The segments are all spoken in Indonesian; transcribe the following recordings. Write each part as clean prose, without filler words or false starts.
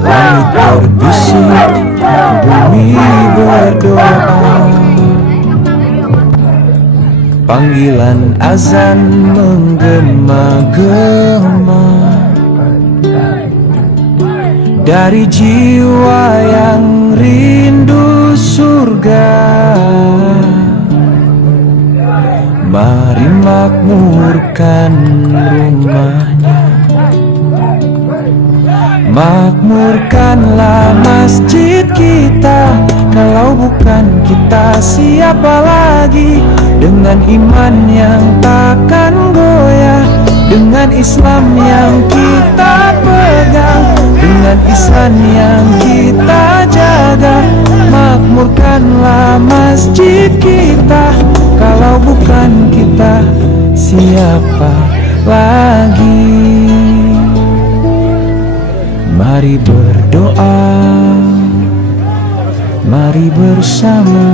Langit berbisik, bumi berdoa. Panggilan azan menggema-gema dari jiwa yang rindu surga. Mari makmurkan rumahnya, makmurkanlah masjid kita. Kalau bukan kita siapa lagi? Dengan iman yang takkan goyah, dengan Islam yang kita pegang, dengan ihsan yang kita jaga. Makmurkanlah masjid kita. Kalau bukan kita siapa lagi? Mari berdoa, mari bersama,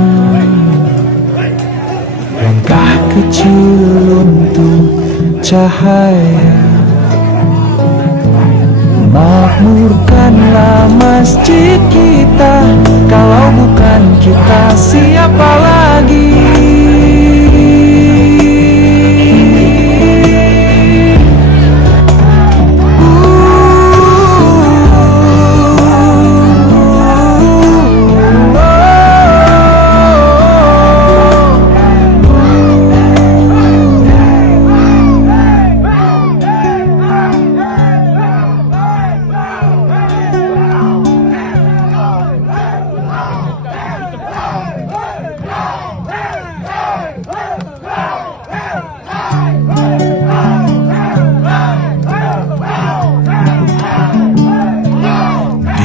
langkah kecil untuk cahaya. Makmurkanlah masjid kita. Kalau bukan kita siapa lagi?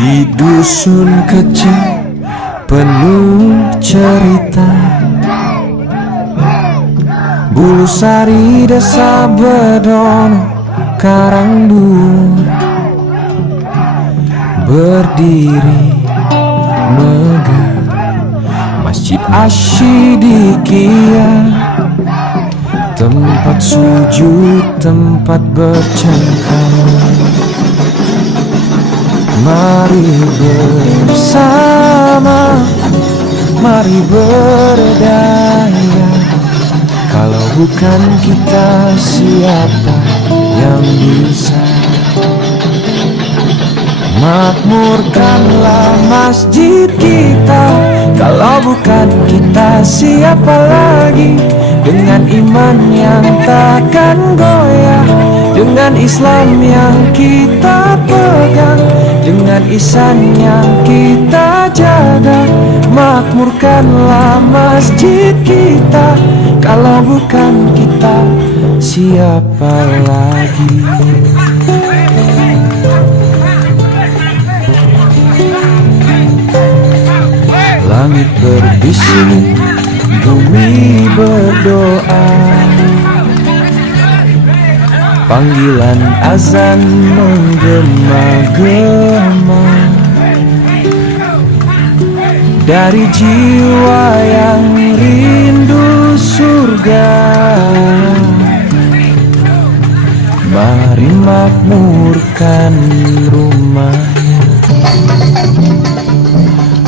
Di dusun kecil penuh cerita, Bulusari desa Bedono Karangbur, berdiri megah Masjid Asy-Syidikiyah, tempat sujud, tempat bercengkrama. Mari bersama, mari berdaya. Kalau bukan kita siapa yang bisa? Makmurkanlah masjid kita. Kalau bukan kita siapa lagi? Dengan iman yang takkan goyah, dengan Islam yang kita pegang, dengan ihsan yang kita jaga. Makmurkanlah masjid kita, kalau bukan kita siapa lagi? Langit berbisik, bumi berdoa, panggilan azan menggema-gema dari jiwa yang rindu surga. Mari makmurkan rumahnya,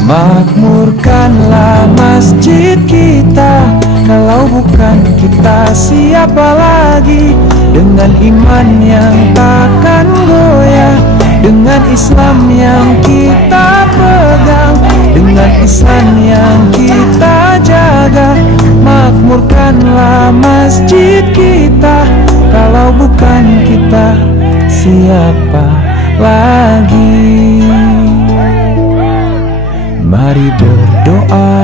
makmurkanlah masjid kita, kalau bukan kita siapa lagi? Dengan iman yang takkan goyah, dengan Islam yang kita pegang, dengan ihsan yang kita jaga. Makmurkanlah masjid kita, kalau bukan kita siapa lagi? Mari berdoa,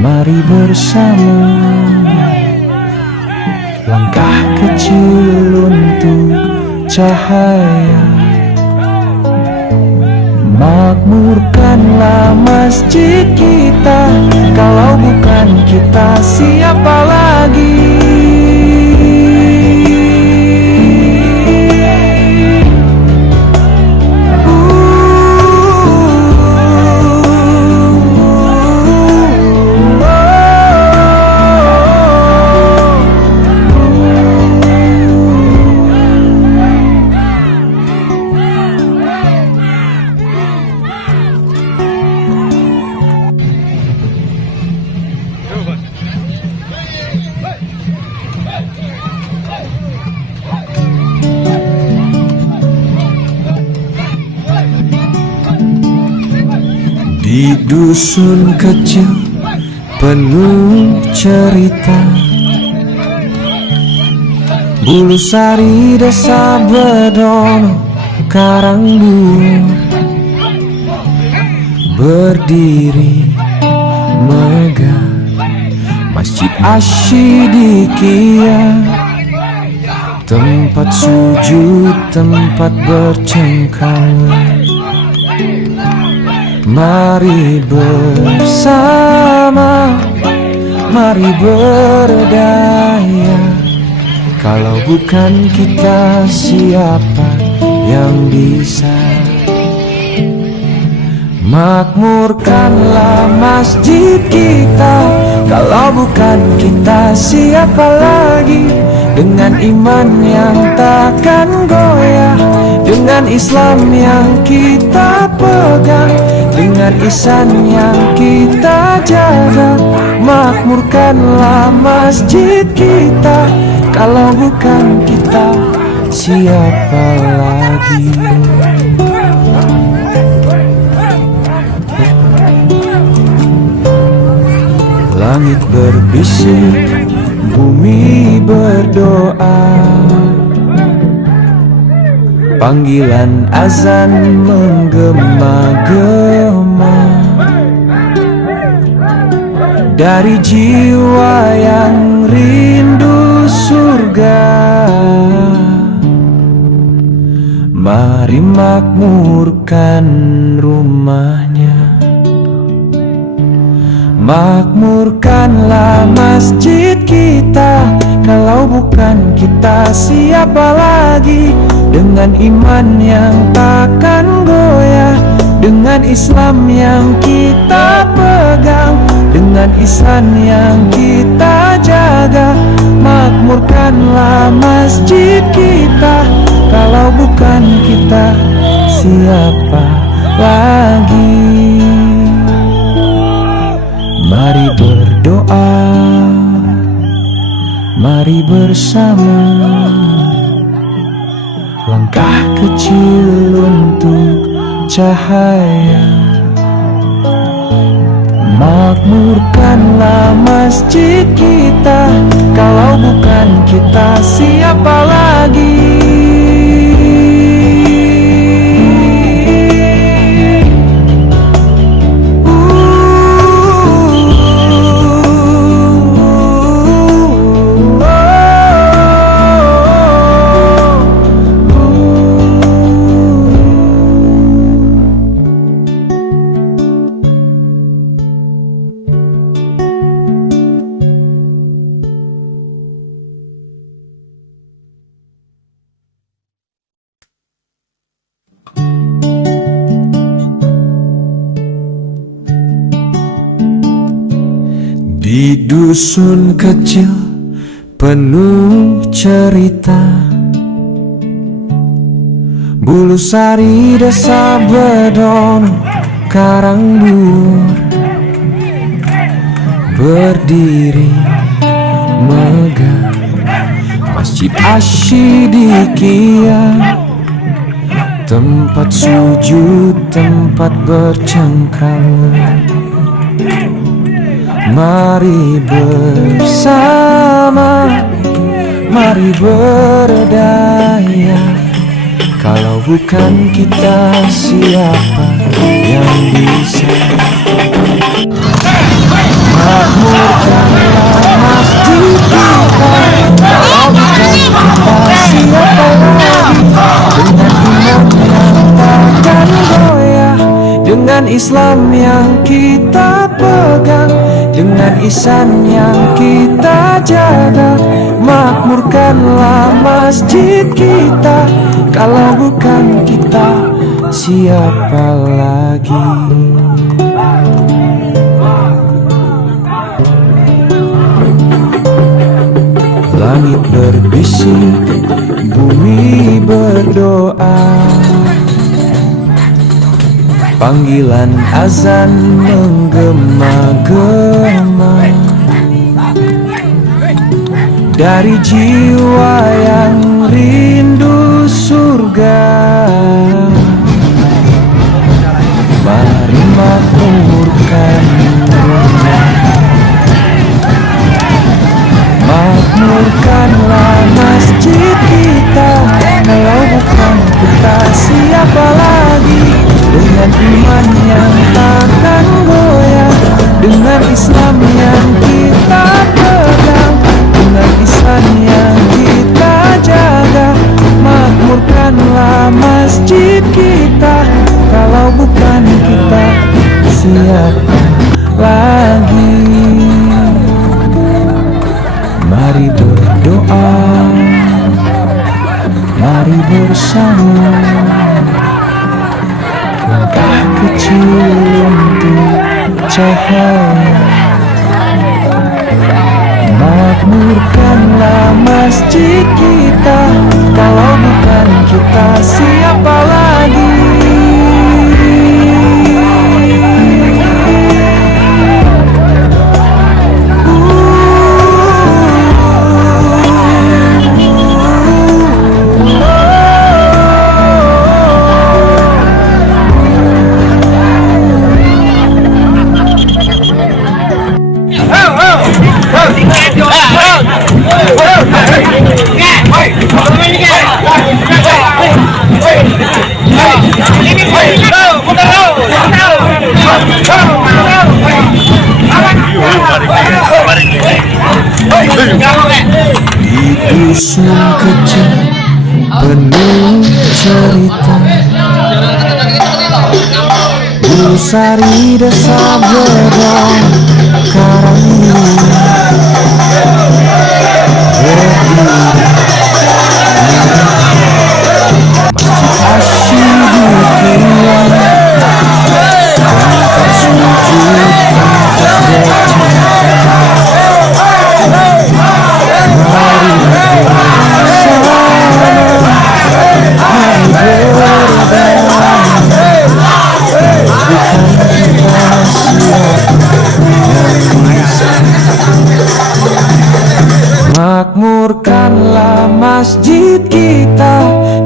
mari bersama, langkah kecil untuk cahaya. Makmurkanlah masjid kita, kalau bukan kita siapa lagi? Di dusun kecil penuh cerita, Bulusari desa Bedono Karanggur, berdiri megah Masjid Asyidikia, tempat sujud, tempat bercengkrama. Mari bersama, mari berdaya, kalau bukan kita siapa yang bisa? Makmurkanlah masjid kita, kalau bukan kita siapa lagi? Dengan iman yang takkan goyah, dengan Islam yang kita pegang, dengan ihsan yang kita jaga. Makmurkanlah masjid kita, kalau bukan kita siapa lagi? Langit berbisik, bumi berdoa, panggilan azan menggema-gema dari jiwa yang rindu surga. Mari makmurkan rumahnya, makmurkanlah masjid kita, kalau bukan kita siapa lagi? Dengan iman yang takkan goyah, dengan Islam yang kita pegang, dengan ihsan yang kita jaga. Makmurkanlah masjid kita, kalau bukan kita siapa lagi? Mari berdoa, mari bersama, langkah kecil untuk cahaya. Makmurkanlah masjid kita, kalau bukan kita siapa lagi? Di dusun kecil penuh cerita, Bulusari desa Bedono Karangbur, berdiri megah Masjid Asyidikia, tempat sujud, tempat bercengkrama. Mari bersama, mari berdaya. Kalau bukan kita, siapa yang bisa makmurkanlah masjid kita? Kalau bukan kita, siapa lagi? Dengan iman yang takkan goyah, dengan Islam yang kita pegang, dengan ihsan yang kita jaga, makmurkanlah masjid kita. Kalau bukan kita, siapa lagi? Langit berbisik, bumi berdoa, panggilan azan menggema-gema dari jiwa yang rindu surga. Mari makmurkan rumah, makmurkanlah masjid kita. Kalau bukan kita, siapa lagi? Dengan iman yang takkan goyah, dengan Islam yang kita pegang, dengan ihsan yang kita jaga, makmurkanlah masjid kita. Kalau bukan kita, siapa lagi? Mari berdoa, mari bersama, langkah kecil untuk cahaya. Makmurkanlah masjid kita. Kalau bukan kita, siapa lagi? Di dusun kecil penuh cerita, Bulusari desa Bedono Karangbur, berdiri Masjid Asyidikia, tempat sujud, tempat bercengkrama. Mari bersama, mari berdaya. Bukan kita, siapa yang bisa makmurkanlah masjid kita.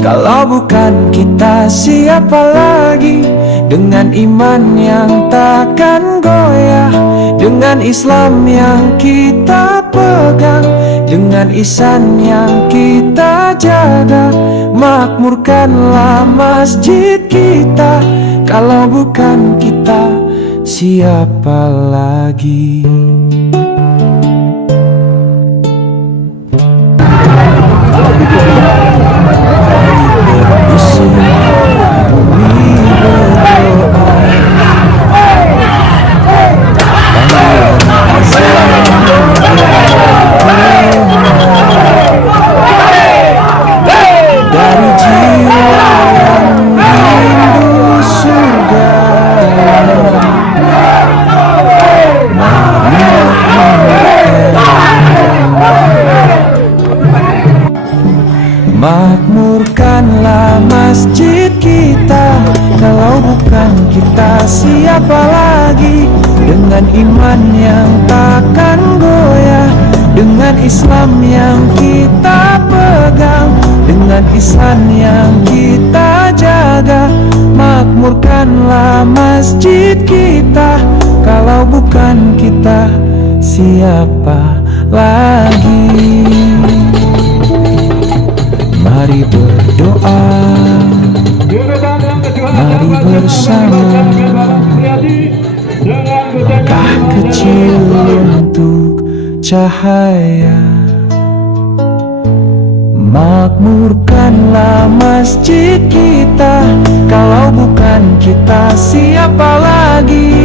Kalau bukan kita, siapa lagi? Dengan iman yang takkan goyah, dengan Islam yang kita pegang, dengan ihsan yang kita jaga, makmurkanlah masjid kita. Kalau bukan kita, siapa lagi? dengan iman yang takkan goyah, dengan Islam yang kita pegang, dengan ihsan yang kita jaga. Makmurkanlah masjid kita, kalau bukan kita siapa lagi? Mari berdoa, mari bersama, langkah kecil untuk cahaya. Makmurkanlah masjid kita, kalau bukan kita siapa lagi?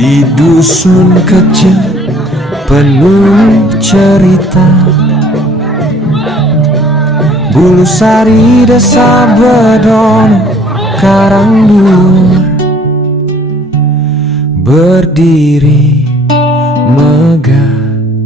Di dusun kecil penuh cerita, Bulusari desa Bedono Karangdur, berdiri